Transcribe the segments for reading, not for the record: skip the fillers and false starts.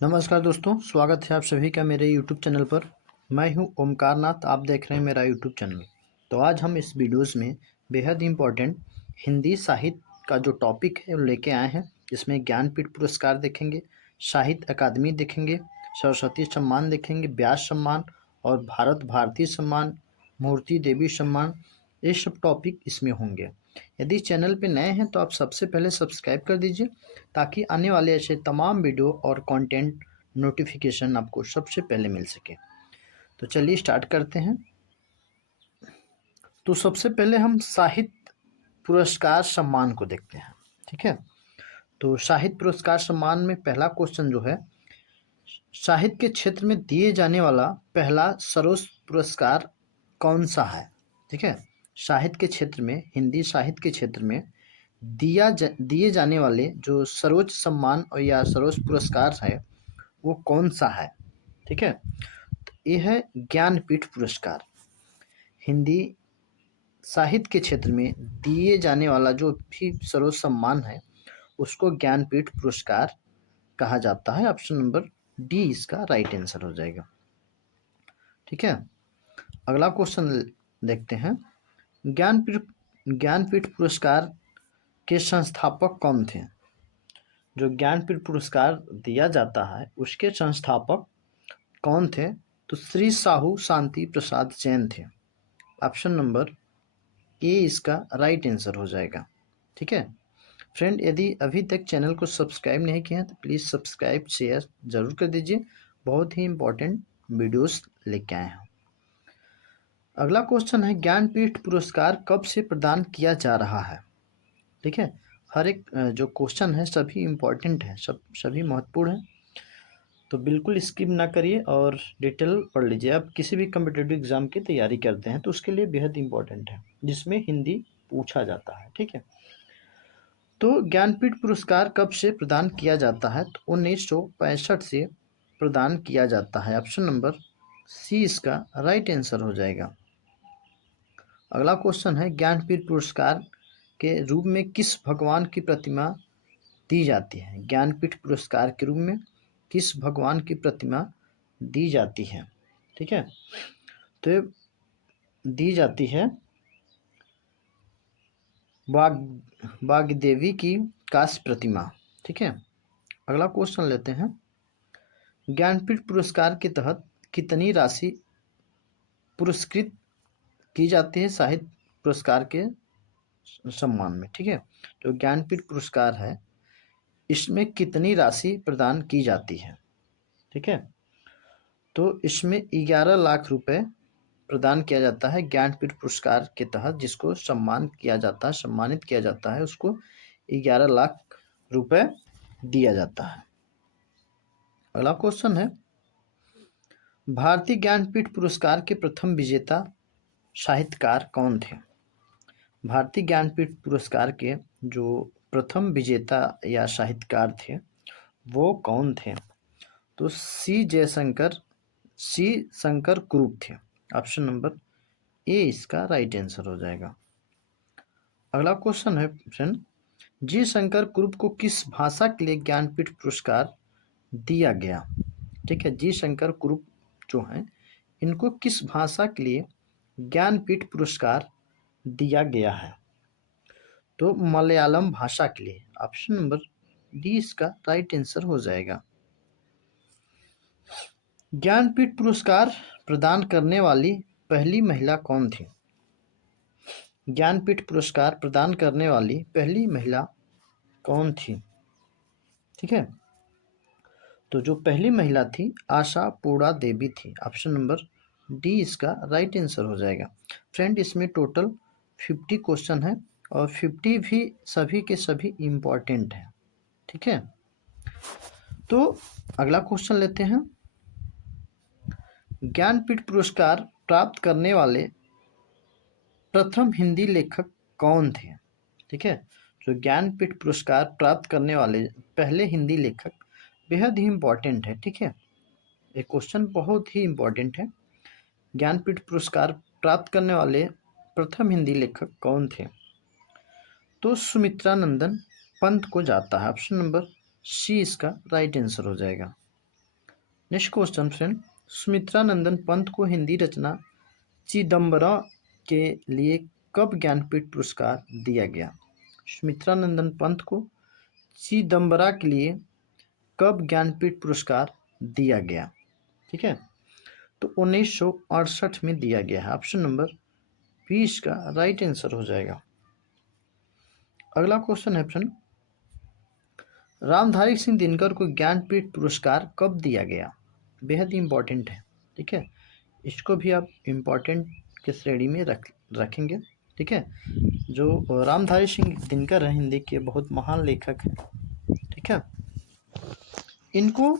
नमस्कार दोस्तों, स्वागत है आप सभी का मेरे YouTube चैनल पर। मैं हूं ओमकार नाथ, आप देख रहे हैं मेरा YouTube चैनल। तो आज हम इस वीडियोस में बेहद इम्पोर्टेंट हिंदी साहित्य का जो टॉपिक है वो लेके आए हैं। इसमें ज्ञानपीठ पुरस्कार देखेंगे, साहित्य अकादमी देखेंगे, सरस्वती सम्मान देखेंगे, व्यास सम्मान और भारत भारती सम्मान, मूर्ति देवी सम्मान, ये सब टॉपिक इसमें होंगे। यदि चैनल पे नए हैं तो आप सबसे पहले सब्सक्राइब कर दीजिए ताकि आने वाले ऐसे तमाम वीडियो और कंटेंट नोटिफिकेशन आपको सबसे पहले मिल सके। तो चलिए स्टार्ट करते हैं। तो सबसे पहले हम साहित्य पुरस्कार सम्मान को देखते हैं। ठीक है, तो साहित्य पुरस्कार सम्मान में पहला क्वेश्चन जो है, साहित्य के क्षेत्र में दिए जाने वाला पहला सर्वोच्च पुरस्कार कौन सा है। ठीक है, साहित्य के क्षेत्र में, हिंदी साहित्य के क्षेत्र में दिए जाने वाले जो सर्वोच्च सम्मान और या सर्वोच्च पुरस्कार है वो कौन सा है। ठीक है, ये है ज्ञानपीठ पुरस्कार। हिंदी साहित्य के क्षेत्र में दिए जाने वाला जो भी सर्वोच्च सम्मान है उसको ज्ञानपीठ पुरस्कार कहा जाता है। ऑप्शन नंबर डी इसका राइट आंसर हो जाएगा। ठीक है, अगला क्वेश्चन देखते हैं। ज्ञानपीठ ज्ञानपीठ पुरस्कार के संस्थापक कौन थे। जो ज्ञानपीठ पुरस्कार दिया जाता है उसके संस्थापक कौन थे, तो श्री साहू शांति प्रसाद जैन थे। ऑप्शन नंबर ए इसका राइट आंसर हो जाएगा। ठीक है फ्रेंड, यदि अभी तक चैनल को सब्सक्राइब नहीं किया है तो प्लीज़ सब्सक्राइब शेयर जरूर कर दीजिए। बहुत ही इंपॉर्टेंट वीडियोस लेके आए हैं। अगला क्वेश्चन है, ज्ञानपीठ पुरस्कार कब से प्रदान किया जा रहा है। ठीक है, हर एक जो क्वेश्चन है सभी इम्पोर्टेंट है, सभी महत्वपूर्ण है, तो बिल्कुल स्किप ना करिए और डिटेल पढ़ लीजिए। आप किसी भी कम्पिटिटिव एग्जाम की तैयारी करते हैं तो उसके लिए बेहद इंपॉर्टेंट है, जिसमें हिंदी पूछा जाता है। ठीक है, तो ज्ञानपीठ पुरस्कार कब से प्रदान किया जाता है, तो 1965 से प्रदान किया जाता है। ऑप्शन नंबर सी इसका राइट आंसर हो जाएगा। अगला क्वेश्चन है, ज्ञानपीठ पुरस्कार के रूप में किस भगवान की प्रतिमा दी जाती है। ज्ञानपीठ पुरस्कार के रूप में किस भगवान की प्रतिमा दी जाती है। ठीक है, तो ये दी जाती है वाग्देवी की कांस्य प्रतिमा। ठीक है, अगला क्वेश्चन लेते हैं। ज्ञानपीठ पुरस्कार के तहत कितनी राशि पुरस्कृत की जाती है साहित्य पुरस्कार के सम्मान में। ठीक है, जो ज्ञानपीठ पुरस्कार है इसमें कितनी राशि प्रदान की जाती है। ठीक है, तो इसमें 11 लाख रुपए प्रदान किया जाता है ज्ञानपीठ पुरस्कार के तहत। जिसको सम्मानित किया जाता है उसको 11 लाख रुपए दिया जाता है। अगला क्वेश्चन है, भारतीय ज्ञानपीठ पुरस्कार के प्रथम विजेता साहित्यकार कौन थे। भारतीय ज्ञानपीठ पुरस्कार के जो प्रथम विजेता या साहित्यकार थे वो कौन थे, तो सी शंकर कुरूप थे। ऑप्शन नंबर ए इसका राइट आंसर हो जाएगा। अगला क्वेश्चन है फ्रेंड, जी शंकर कुरूप को किस भाषा के लिए ज्ञानपीठ पुरस्कार दिया गया। ठीक है, जी शंकर कुरूप जो हैं इनको किस भाषा के लिए ज्ञानपीठ पुरस्कार दिया गया है, तो मलयालम भाषा के लिए। ऑप्शन नंबर डी इसका राइट आंसर हो जाएगा। ज्ञानपीठ पुरस्कार प्रदान करने वाली पहली महिला कौन थी। ज्ञानपीठ पुरस्कार प्रदान करने वाली पहली महिला कौन थी। ठीक है, तो जो पहली महिला थी आशा पूर्णा देवी थी। ऑप्शन नंबर डी इसका राइट आंसर हो जाएगा। फ्रेंड, इसमें टोटल 50 क्वेश्चन है और 50 भी सभी के सभी इम्पोर्टेंट हैं। ठीक है, तो अगला क्वेश्चन लेते हैं। ज्ञानपीठ पुरस्कार प्राप्त करने वाले प्रथम हिंदी लेखक कौन थे। ठीक है, जो ज्ञानपीठ पुरस्कार प्राप्त करने वाले पहले हिंदी लेखक बेहद ही इम्पोर्टेंट है। ठीक है, ये क्वेश्चन बहुत ही इम्पोर्टेंट है। ज्ञानपीठ पुरस्कार प्राप्त करने वाले प्रथम हिंदी लेखक कौन थे, तो सुमित्रा नंदन पंत को जाता है। ऑप्शन नंबर सी इसका राइट आंसर हो जाएगा। नेक्स्ट क्वेश्चन फ्रेंड, सुमित्रा नंदन पंत को हिंदी रचना चिदम्बरा के लिए कब ज्ञानपीठ पुरस्कार दिया गया? सुमित्रा नंदन पंत को चिदम्बरा के लिए कब ज्ञानपीठ पुरस्कार दिया गया? ठीक है, तो 1968 में दिया गया है। ऑप्शन नंबर 20 का राइट आंसर हो जाएगा। अगला क्वेश्चन है फ्रेंड, रामधारी सिंह दिनकर को ज्ञानपीठ पुरस्कार कब दिया गया? बेहद इंपॉर्टेंट है। ठीक है, इसको भी आप इम्पोर्टेंट के श्रेणी में रखेंगे। ठीक है, जो रामधारी सिंह दिनकर है हिंदी के बहुत महान लेखक हैं। ठीक है, इनको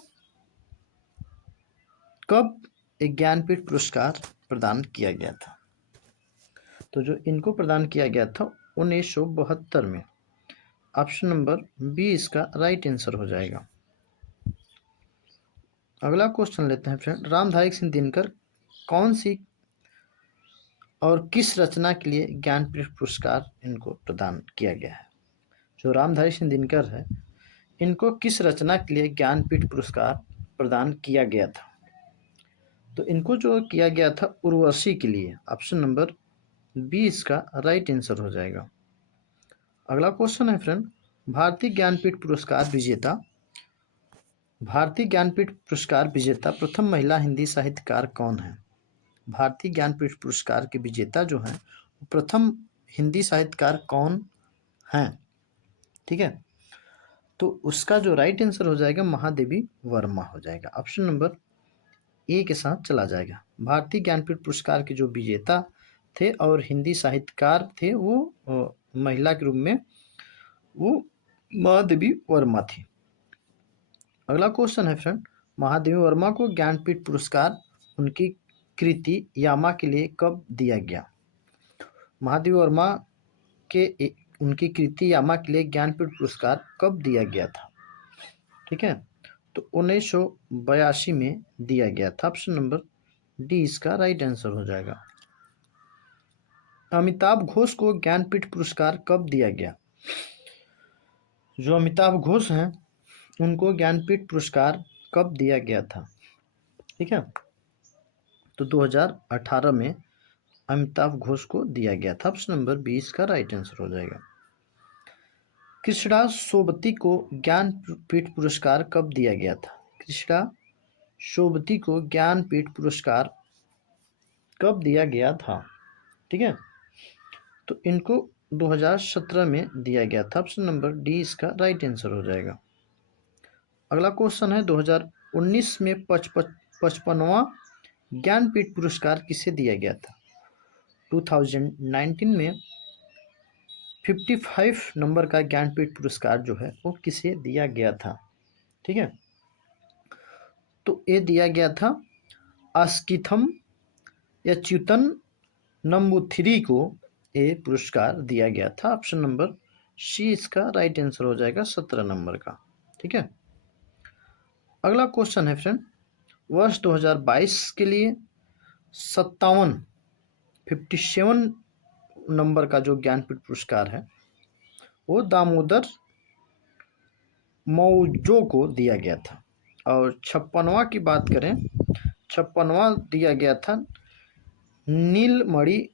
कब एक ज्ञानपीठ पुरस्कार प्रदान किया गया था? तो जो इनको प्रदान किया गया था 1972 में। ऑप्शन नंबर 20 का राइट आंसर हो जाएगा। अगला क्वेश्चन लेते हैं फ्रेंड, रामधारी सिंह दिनकर कौन सी और किस रचना के लिए ज्ञानपीठ पुरस्कार इनको प्रदान किया गया है? जो रामधारी सिंह दिनकर है, इनको किस रचना के लिए ज्ञानपीठ पुरस्कार प्रदान किया गया था? तो इनको जो किया गया था उर्वशी के लिए। ऑप्शन नंबर 20 का राइट आंसर हो जाएगा। अगला क्वेश्चन है फ्रेंड, भारतीय ज्ञानपीठ पुरस्कार विजेता प्रथम महिला हिंदी साहित्यकार कौन है? भारतीय ज्ञानपीठ पुरस्कार के विजेता जो हैं प्रथम हिंदी साहित्यकार कौन हैं? ठीक है, तो उसका जो राइट आंसर हो जाएगा महादेवी वर्मा हो जाएगा। ऑप्शन नंबर ए के साथ चला जाएगा। भारतीय ज्ञानपीठ पुरस्कार के जो विजेता थे और हिंदी साहित्यकार थे वो महिला के रूप में वो महादेवी वर्मा थी। अगला क्वेश्चन है फ्रेंड, महादेवी वर्मा को ज्ञानपीठ पुरस्कार उनकी कृति यामा के लिए कब दिया गया? महादेवी वर्मा के उनकी कृति यामा के लिए ज्ञानपीठ पुरस्कार कब दिया गया था? ठीक है, तो 1982 में दिया गया था। ऑप्शन नंबर डी इसका राइट आंसर हो जाएगा। अमिताभ घोष को ज्ञानपीठ पुरस्कार कब दिया गया? जो अमिताभ घोष हैं उनको ज्ञानपीठ पुरस्कार कब दिया गया था? ठीक है, तो 2018 में अमिताभ घोष को दिया गया था। ऑप्शन नंबर 20 का राइट आंसर हो जाएगा। कृष्णा सोबती को ज्ञानपीठ पुरस्कार कब दिया गया था? कृष्णा सोबती को ज्ञानपीठ पुरस्कार कब दिया गया था? ठीक है, तो इनको 2017 में दिया गया था। ऑप्शन नंबर डी इसका राइट आंसर हो जाएगा। अगला क्वेश्चन है, 2019 में 55वां ज्ञानपीठ पुरस्कार किसे दिया गया था? 2019 में 55 नंबर का ज्ञानपीठ पुरस्कार जो है वो किसे दिया गया था? ठीक है, तो ये दिया गया था अस्किथम यच्युतन नंबूथिरी को ये पुरस्कार दिया गया था। ऑप्शन नंबर सी इसका राइट आंसर हो जाएगा 17 नंबर का। ठीक है, अगला क्वेश्चन है फ्रेंड, वर्ष 2022 के लिए 57 नंबर का जो ज्ञानपीठ पुरस्कार है वो दामोदर मौजो को दिया गया था। और 56वां की बात करें, 56वां दिया गया था नीलमणि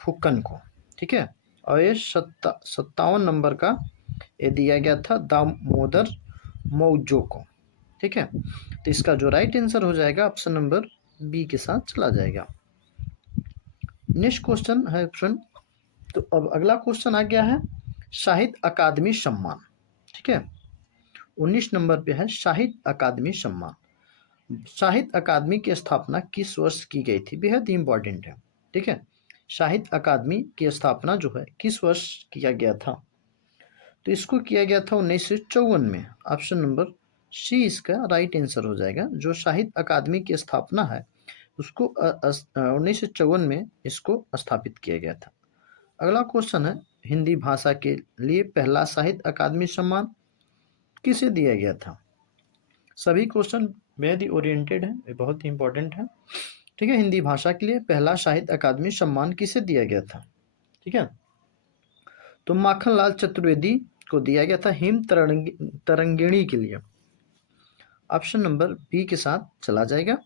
फुकन को। ठीक है, और ये 57 नंबर का ये दिया गया था दामोदर मौजो को। ठीक है, तो इसका जो राइट आंसर हो जाएगा ऑप्शन नंबर बी के साथ चला जाएगा। नेक्स्ट क्वेश्चन है फ्रेंड, तो अब अगला क्वेश्चन आ गया है साहित्य अकादमी सम्मान। ठीक है, 19 नंबर पे है साहित्य अकादमी सम्मान। साहित्य अकादमी की स्थापना किस वर्ष की गई थी? बेहद इंपॉर्टेंट है। ठीक है, साहित्य अकादमी की स्थापना जो है किस वर्ष किया गया था? तो इसको किया गया था 1954 में। ऑप्शन नंबर सी इसका राइट आंसर हो जाएगा। जो साहित्य अकादमी की स्थापना है उसको 1954 में इसको स्थापित किया गया था। अगला क्वेश्चन है, हिंदी भाषा के लिए पहला साहित्य अकादमी सम्मान किसे दिया गया था? सभी क्वेश्चन बेहद ही ओरिएंटेड है, ये बहुत ही इंपॉर्टेंट है। ठीक है, हिंदी भाषा के लिए पहला साहित्य अकादमी सम्मान किसे दिया गया था? ठीक है, तो माखनलाल चतुर्वेदी को दिया गया था हिम तरंगिणी के लिए। ऑप्शन नंबर बी के साथ चला जाएगा।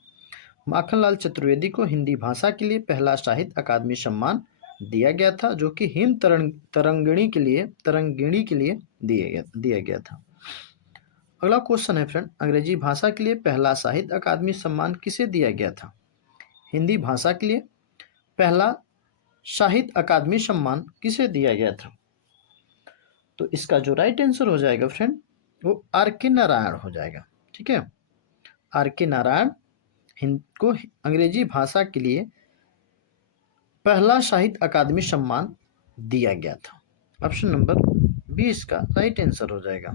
माखनलाल चतुर्वेदी को हिंदी भाषा के लिए पहला साहित्य अकादमी सम्मान दिया गया था, जो कि हिम तरंगिणी के लिए दिया गया था। अगला क्वेश्चन है फ्रेंड, अंग्रेजी भाषा के लिए पहला साहित्य अकादमी सम्मान किसे दिया गया था? हिंदी भाषा के लिए पहला साहित्य अकादमी सम्मान किसे दिया गया था? तो इसका जो राइट आंसर हो जाएगा फ्रेंड, वो आर के नारायण हो जाएगा। ठीक है, आर के नारायण को अंग्रेजी भाषा के लिए पहला साहित्य अकादमी सम्मान दिया गया था। ऑप्शन नंबर 20 का राइट आंसर हो जाएगा।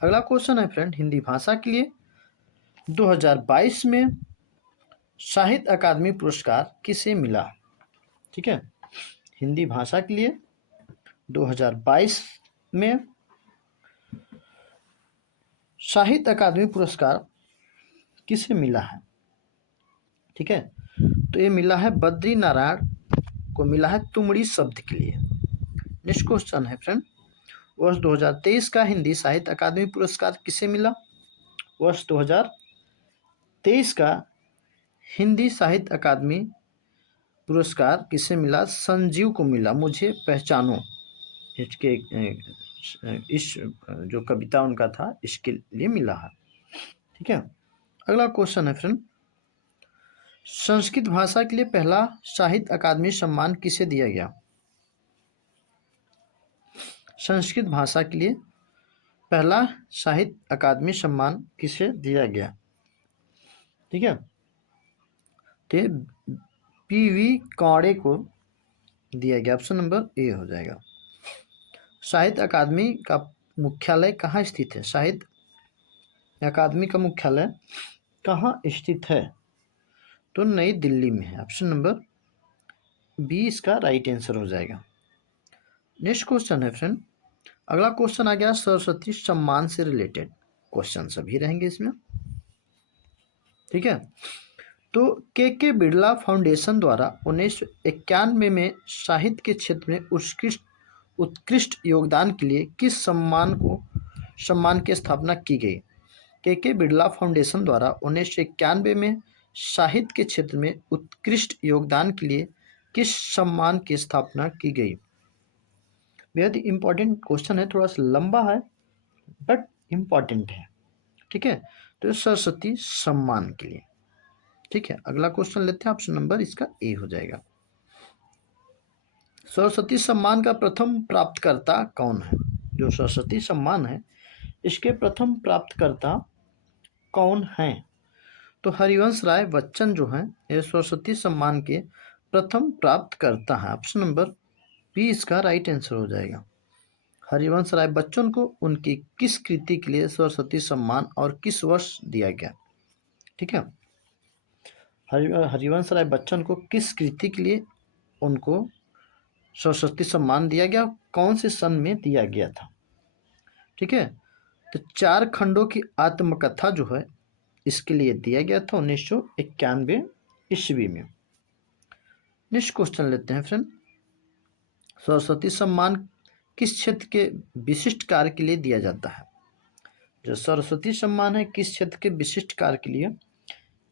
अगला क्वेश्चन है फ्रेंड, हिंदी भाषा के लिए 2022 में साहित्य अकादमी पुरस्कार किसे मिला? ठीक है, हिंदी भाषा के लिए 2022 में साहित्य अकादमी पुरस्कार किसे मिला है? ठीक है, तो ये मिला है बद्री नारायण को, मिला है तुमड़ी शब्द के लिए। नेक्स्ट क्वेश्चन है फ्रेंड, वर्ष 2023 का हिंदी साहित्य अकादमी पुरस्कार किसे मिला? वर्ष 2023 का हिंदी साहित्य अकादमी पुरस्कार किसे मिला? संजीव को मिला, मुझे पहचानो, इसके इस जो कविता उनका था इसके लिए मिला है। ठीक है, अगला क्वेश्चन है फ्रेंड, संस्कृत भाषा के लिए पहला साहित्य अकादमी सम्मान किसे दिया गया? संस्कृत भाषा के लिए पहला साहित्य अकादमी सम्मान किसे दिया गया? ठीक है, तो पीवी कांडे को दिया गया। ऑप्शन नंबर ए हो जाएगा। साहित्य अकादमी का मुख्यालय कहाँ स्थित है? साहित्य अकादमी का मुख्यालय कहाँ स्थित है? तो नई दिल्ली में है। ऑप्शन नंबर बी इसका राइट आंसर हो जाएगा। नेक्स्ट क्वेश्चन है फ्रेंड, अगला क्वेश्चन आ गया सरस्वती सम्मान से रिलेटेड क्वेश्चन सभी रहेंगे इसमें। ठीक है, तो के बिरला फाउंडेशन द्वारा 1991 में साहित्य के क्षेत्र में उत्कृष्ट योगदान के लिए किस सम्मान की स्थापना की गई? के बिरला फाउंडेशन द्वारा 1991 में साहित्य के क्षेत्र में उत्कृष्ट योगदान के लिए किस सम्मान की स्थापना की गई? बेहद इंपॉर्टेंट क्वेश्चन है, थोड़ा सा लंबा है बट इम्पॉर्टेंट है। ठीक है, तो सरस्वती सम्मान के लिए। ठीक है, अगला क्वेश्चन लेते हैं, ऑप्शन नंबर इसका ए हो जाएगा। सरस्वती सम्मान का प्रथम प्राप्तकर्ता कौन है? जो सरस्वती सम्मान है इसके प्रथम प्राप्तकर्ता कौन हैं? तो हरिवंश राय बच्चन जो हैं ये सरस्वती सम्मान के प्रथम प्राप्तकर्ता है। ऑप्शन नंबर बी इसका राइट आंसर हो जाएगा। हरिवंश राय बच्चन को उनकी किस कृति के लिए सरस्वती सम्मान और किस वर्ष दिया गया? ठीक है, हरिवंश राय बच्चन को किस कृति के लिए उनको सरस्वती सम्मान दिया गया, कौन से सन में दिया गया था? ठीक है, तो 4 खंडों की आत्मकथा जो है इसके लिए दिया गया था 1991 ईस्वी में। नेक्स्ट क्वेश्चन लेते हैं फ्रेंड, सरस्वती सम्मान किस क्षेत्र के विशिष्ट कार्य के लिए दिया जाता है? जो सरस्वती सम्मान है किस क्षेत्र के विशिष्ट कार्य के लिए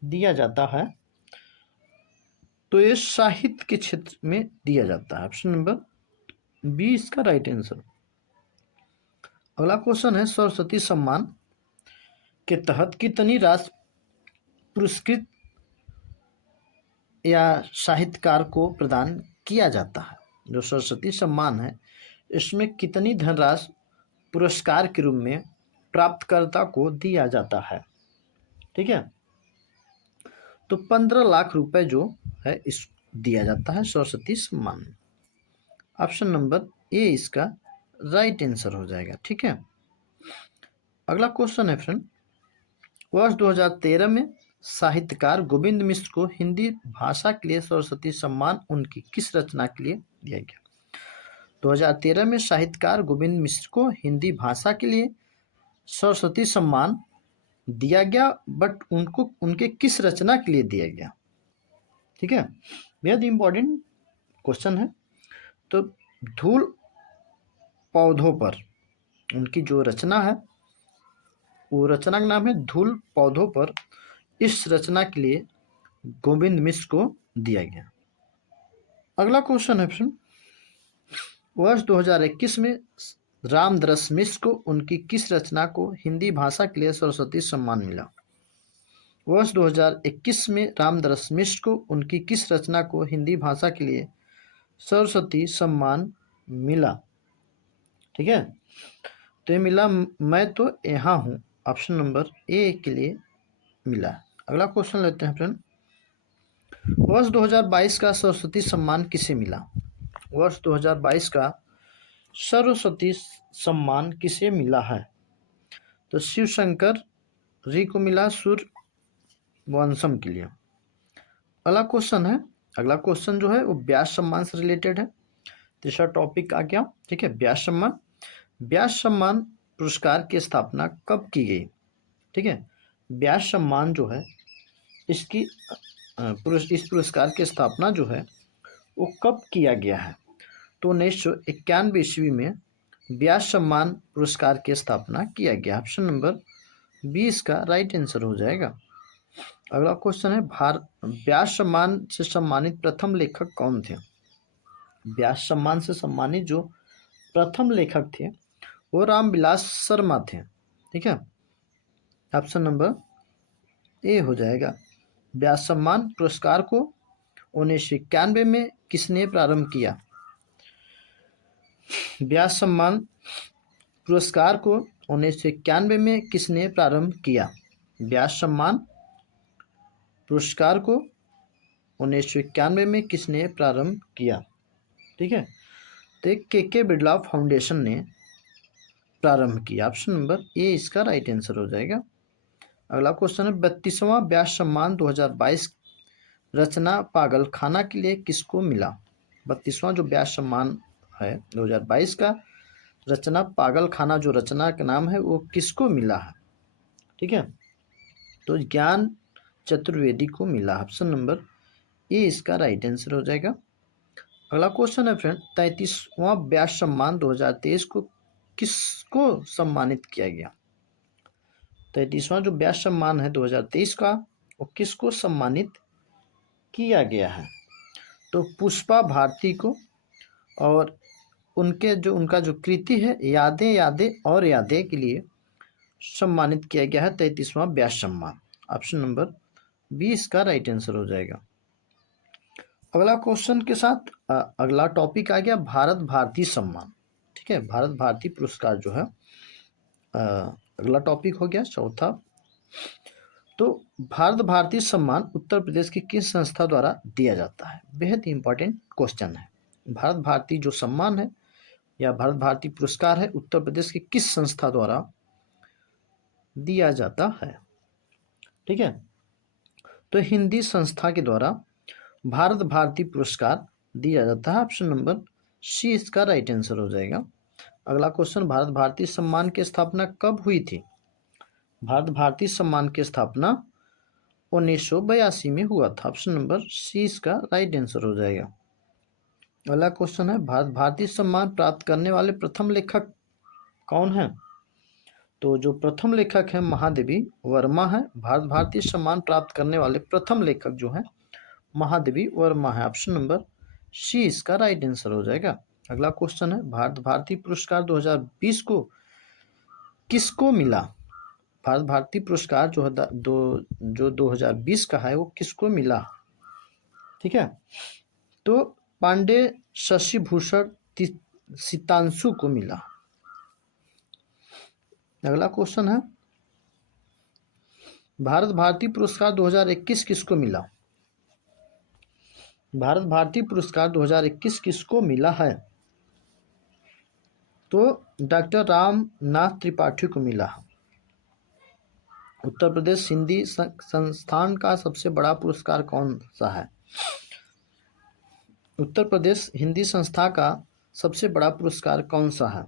दिया जाता है? तो ये साहित्य के क्षेत्र में दिया जाता है। ऑप्शन नंबर बी इसका राइट आंसर। अगला क्वेश्चन है, सरस्वती सम्मान के तहत कितनी राशि पुरस्कृत या साहित्यकार को प्रदान किया जाता है? जो सरस्वती सम्मान है इसमें कितनी धनराशि पुरस्कार के रूप में प्राप्तकर्ता को दिया जाता है? ठीक है, तो 15 लाख रुपए जो है इस दिया जाता है सरस्वती सम्मान। ऑप्शन नंबर ए इसका राइट आंसर हो जाएगा। ठीक है, अगला क्वेश्चन है फ्रेंड, वर्ष 2013 में साहित्यकार गोविंद मिश्र को हिंदी भाषा के लिए सरस्वती सम्मान उनकी किस रचना के लिए दिया गया? 2013 में साहित्यकार गोविंद मिश्र को हिंदी भाषा के लिए सरस्वती सम्मान दिया गया, बट उनको उनके किस रचना के लिए दिया गया? ठीक है, बेहद इंपॉर्टेंट क्वेश्चन है। तो धूल पौधों पर उनकी जो रचना है वो रचना का नाम है धूल पौधों पर। इस रचना के लिए गोविंद मिश्र को दिया गया। अगला क्वेश्चन है ऑप्शन, वर्ष 2021 में रामदरस मिश्र को उनकी किस रचना को हिंदी भाषा के लिए सरस्वती सम्मान मिला? वर्ष 2021 में रामदरस मिश्र को उनकी किस रचना को हिंदी भाषा के लिए सरस्वती सम्मान मिला? ठीक है, तो ये मिला मैं तो यहाँ हूँ, ऑप्शन नंबर ए के लिए मिला। अगला क्वेश्चन लेते हैं फ्रेंड, वर्ष 2022 का सरस्वती सम्मान किसे मिला? वर्ष 2022 का सरस्वती सम्मान किसे मिला है? तो शिव शंकर री को मिला सूर्यवंशम के लिए। अगला क्वेश्चन जो है वो व्यास सम्मान से रिलेटेड है। तीसरा टॉपिक आ गया, ठीक है, व्यास सम्मान। व्यास सम्मान पुरस्कार की स्थापना कब की गई? ठीक है, व्यास सम्मान जो है इसकी इस पुरस्कार की स्थापना जो है वो कब किया गया है? तो 1991 ईस्वी में व्यास सम्मान पुरस्कार की स्थापना किया गया। ऑप्शन नंबर 20 का राइट आंसर हो जाएगा। अगला क्वेश्चन है, व्यास सम्मान से सम्मानित प्रथम लेखक कौन थे? व्यास सम्मान से सम्मानित जो प्रथम लेखक थे वो रामविलास शर्मा थे। ठीक है, ऑप्शन नंबर ए हो जाएगा। व्यास सम्मान पुरस्कार को 1991 में किसने प्रारंभ किया? व्यास सम्मान पुरस्कार को 1991 में किसने प्रारंभ किया? व्यास सम्मान पुरस्कार को 1991 में किसने प्रारंभ किया? ठीक है, तो के बिरला फाउंडेशन ने प्रारंभ किया। ऑप्शन नंबर ए इसका राइट आंसर हो जाएगा। अगला क्वेश्चन है, 32वां व्यास सम्मान 2022 रचना पागल खाना के लिए किसको मिला? 32वां जो व्यास सम्मान है 2022 का रचना पागल खाना जो रचना का नाम है वो किसको मिला है? ठीक है, तो ज्ञान चतुर्वेदी को मिला। ऑप्शन नंबर ए इसका राइट आंसर हो जाएगा। अगला क्वेश्चन है फ्रेंड, 33वां व्यास सम्मान 2023 को किसको सम्मानित किया गया? 33वां जो व्यास सम्मान है 2023 का वो किसको सम्मानित किया गया है? तो पुष्पा भारती को, और उनका जो कृति है यादें यादें और यादें के लिए सम्मानित किया गया है 33वां व्यास सम्मान। ऑप्शन नंबर 20 का राइट आंसर हो जाएगा। अगला क्वेश्चन के साथ अगला टॉपिक आ गया भारत भारती सम्मान। ठीक है, भारत भारती पुरस्कार जो है अगला टॉपिक हो गया चौथा। तो भारत भारती सम्मान उत्तर प्रदेश की किस संस्था द्वारा दिया जाता है? बेहद ही इंपॉर्टेंट क्वेश्चन है। भारत भारती जो सम्मान है या भारत भारती पुरस्कार है उत्तर प्रदेश की किस संस्था द्वारा दिया जाता है? ठीक है, तो हिंदी संस्था के द्वारा भारत भारती पुरस्कार दिया जाता है। ऑप्शन नंबर सी इसका राइट आंसर हो जाएगा। अगला क्वेश्चन, भारत भारती सम्मान की स्थापना कब हुई थी? भारत भारती सम्मान की स्थापना 1982 में हुआ था। ऑप्शन नंबर सी इसका राइट आंसर हो जाएगा। अगला क्वेश्चन है, भारत भारती सम्मान प्राप्त करने वाले प्रथम लेखक कौन है? तो जो प्रथम लेखक है महादेवी वर्मा है। भारत भारती सम्मान प्राप्त करने वाले प्रथम लेखक जो है महादेवी वर्मा है। ऑप्शन नंबर सी इसका राइट आंसर हो जाएगा। अगला क्वेश्चन है, भारत भारती पुरस्कार 2020 को किसको मिला? भारत भारती पुरस्कार जो 2020 का है वो किसको मिला? ठीक है, तो पांडे शशि भूषण सितांशु को मिला। अगला क्वेश्चन है, भारत भारती पुरस्कार 2021 किसको मिला? भारत भारती पुरस्कार 2021 किसको मिला है? तो डॉक्टर रामनाथ त्रिपाठी को मिला। उत्तर प्रदेश हिंदी संस्थान का सबसे बड़ा पुरस्कार कौन सा है? उत्तर प्रदेश हिंदी संस्था का सबसे बड़ा पुरस्कार कौन सा है?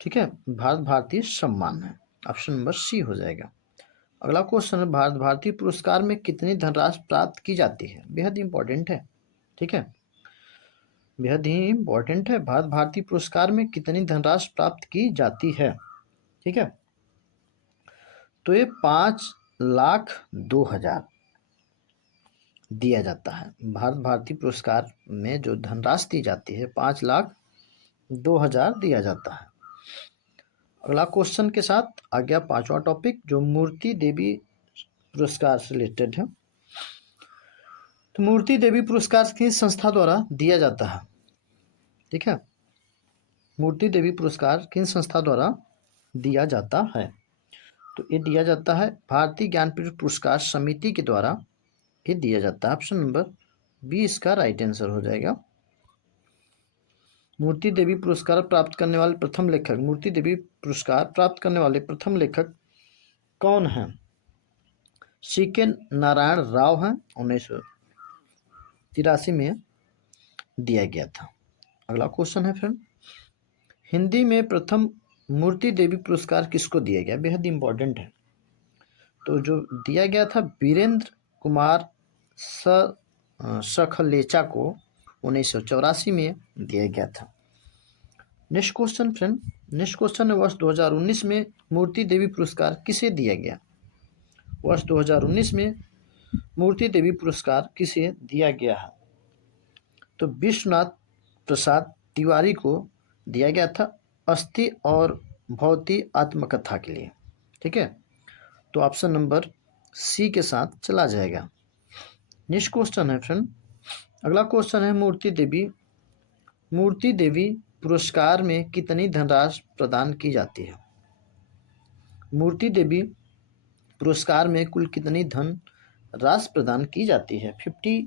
ठीक है, भारत भारती सम्मान है। ऑप्शन नंबर सी हो जाएगा। अगला क्वेश्चन है, भारत भारती पुरस्कार में कितनी धनराशि प्राप्त की जाती है? बेहद इंपॉर्टेंट है। ठीक है, बेहद ही इंपॉर्टेंट है। भारत भारती पुरस्कार में कितनी धनराशि प्राप्त की जाती है? ठीक है। तो ये 5,02,000 दिया जाता है। भारत भारती पुरस्कार में जो धनराशि दी जाती है 5,02,000 दिया जाता है। अगला क्वेश्चन के साथ आ गया पांचवा टॉपिक, जो मूर्ति देवी पुरस्कार से रिलेटेड है। तो मूर्ति देवी पुरस्कार किस संस्था द्वारा दिया जाता है? ठीक है, मूर्ति देवी पुरस्कार किन संस्था द्वारा दिया जाता है? तो ये दिया जाता है भारतीय ज्ञानपीठ पुरस्कार समिति के द्वारा ये दिया जाता है। ऑप्शन नंबर बी इसका राइट आंसर हो जाएगा। मूर्ति देवी पुरस्कार प्राप्त करने वाले प्रथम लेखक, मूर्ति देवी पुरस्कार प्राप्त करने वाले प्रथम लेखक कौन हैं? CK नारायण राव हैं, 1983 में दिया गया था। अगला क्वेश्चन है फ्रेंड, हिंदी में प्रथम मूर्ति देवी पुरस्कार किसको दिया गया? बेहद इंपॉर्टेंट है। तो जो दिया गया था वीरेंद्र कुमार सखलेचा को 1984 में दिया गया था। Next question friend, next question है वर्ष 2019 में मूर्ति देवी पुरस्कार किसे दिया गया? वर्ष 2019 में मूर्ति देवी पुरस्कार किसे दिया गया है? तो विश्वनाथ प्रसाद तिवारी को दिया गया था अस्थि और भौती आत्मकथा के लिए। ठीक है, तो ऑप्शन नंबर सी के साथ चला जाएगा। नेक्स्ट क्वेश्चन है फ्रेंड, अगला क्वेश्चन है मूर्ति देवी पुरस्कार में कितनी धनराशि प्रदान की जाती है? मूर्ति देवी पुरस्कार में कुल कितनी धनराशि प्रदान की जाती है? 50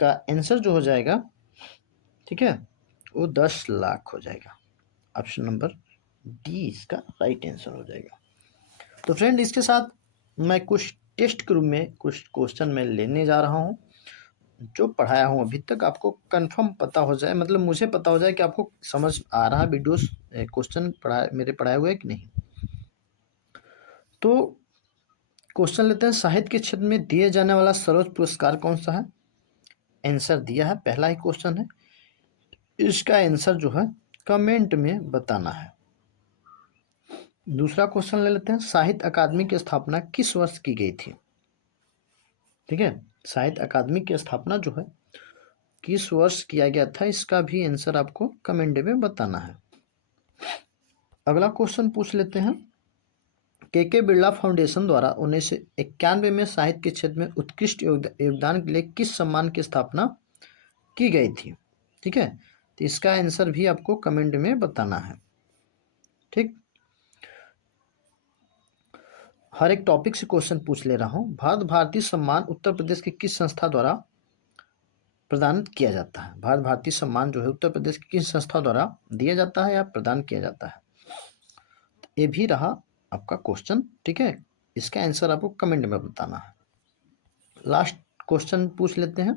का आंसर जो हो जाएगा, ठीक है, वो 10 लाख हो जाएगा। ऑप्शन नंबर डी इसका राइट आंसर हो जाएगा। तो फ्रेंड इसके साथ मैं कुछ टेस्ट के रूप में कुछ क्वेश्चन में लेने जा रहा हूँ, जो पढ़ाया हूँ अभी तक आपको कंफर्म पता हो जाए, मतलब मुझे पता हो जाए कि आपको समझ आ रहा है वीडियोस क्वेश्चन मेरे पढ़ाए हुए कि नहीं। तो क्वेश्चन लेते हैं, साहित्य के क्षेत्र में दिए जाने वाला सर्वोच्च पुरस्कार कौन सा है? आंसर दिया है, पहला ही क्वेश्चन है, इसका आंसर जो है कमेंट में बताना है। दूसरा क्वेश्चन ले लेते हैं, साहित्य अकादमी की स्थापना किस वर्ष की गई थी? ठीक है, साहित्य अकादमी की स्थापना जो है किस वर्ष किया गया था, इसका भी आंसर आपको कमेंट में बताना है। अगला क्वेश्चन पूछ लेते हैं, के बिरला फाउंडेशन द्वारा 1991 में साहित्य के क्षेत्र में उत्कृष्ट योगदान के लिए किस सम्मान की स्थापना की गई थी? ठीक है, तो इसका आंसर भी आपको कमेंट में बताना है। ठीक, हर एक टॉपिक से क्वेश्चन पूछ ले रहा हूँ। भारत भारती सम्मान उत्तर प्रदेश की किस संस्था द्वारा प्रदान किया जाता है? भारत भारती सम्मान जो है उत्तर प्रदेश की किस संस्था द्वारा दिया जाता है या प्रदान किया जाता है? ये भी रहा आपका क्वेश्चन। ठीक है, इसका आंसर आपको कमेंट में बताना है। लास्ट क्वेश्चन पूछ लेते हैं,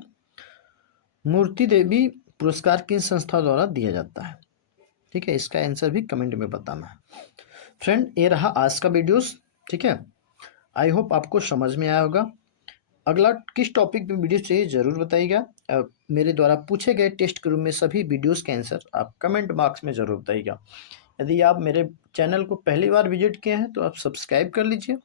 मूर्ति देवी पुरस्कार किन संस्था द्वारा दिया जाता है? ठीक है, इसका आंसर भी कमेंट में बताना है। फ्रेंड ये रहा आज का वीडियोस। ठीक है, आई होप आपको समझ में आया होगा। अगला किस टॉपिक पे वीडियो चाहिए जरूर बताइएगा। मेरे द्वारा पूछे गए टेस्ट के रूप में सभी वीडियोस के आंसर आप कमेंट बॉक्स में ज़रूर बताइएगा। यदि आप मेरे चैनल को पहली बार विजिट किए हैं तो आप सब्सक्राइब कर लीजिए,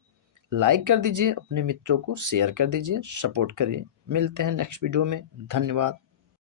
लाइक कर दीजिए, अपने मित्रों को शेयर कर दीजिए, सपोर्ट करिए। मिलते हैं नेक्स्ट वीडियो में। धन्यवाद।